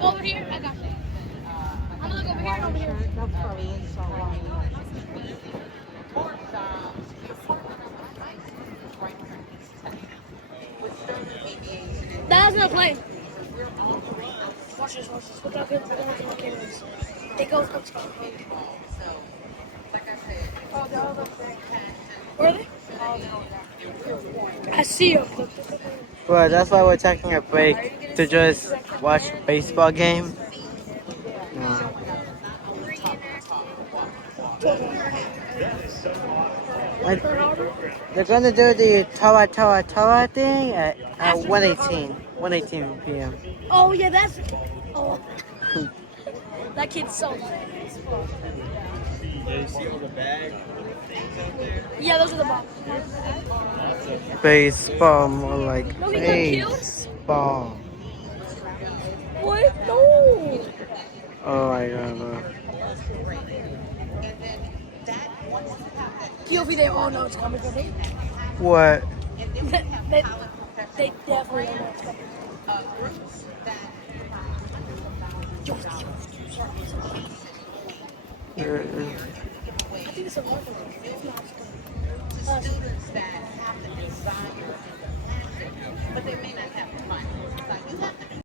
Over here, I got you. I'm gonna look over here and over here. That's probably it. So That's no plane. Watch this, watch this. Look how good the camera is. It goes up to oh, they're all over there. Where are they? I see them. Well, that's why we're taking a break to just watch baseball game. No. And they're gonna do the Tawa thing at 1:18 p.m. Oh, yeah, that's. Oh, that kid's so. Yeah, you see all the bag things out there? Yeah, those are the bombs. Baseball, more like No, he got killed? baseball. What? No. Oh my god. POV, they all know it's coming from me. What? They definitely know it's coming. I think it's a lot of them.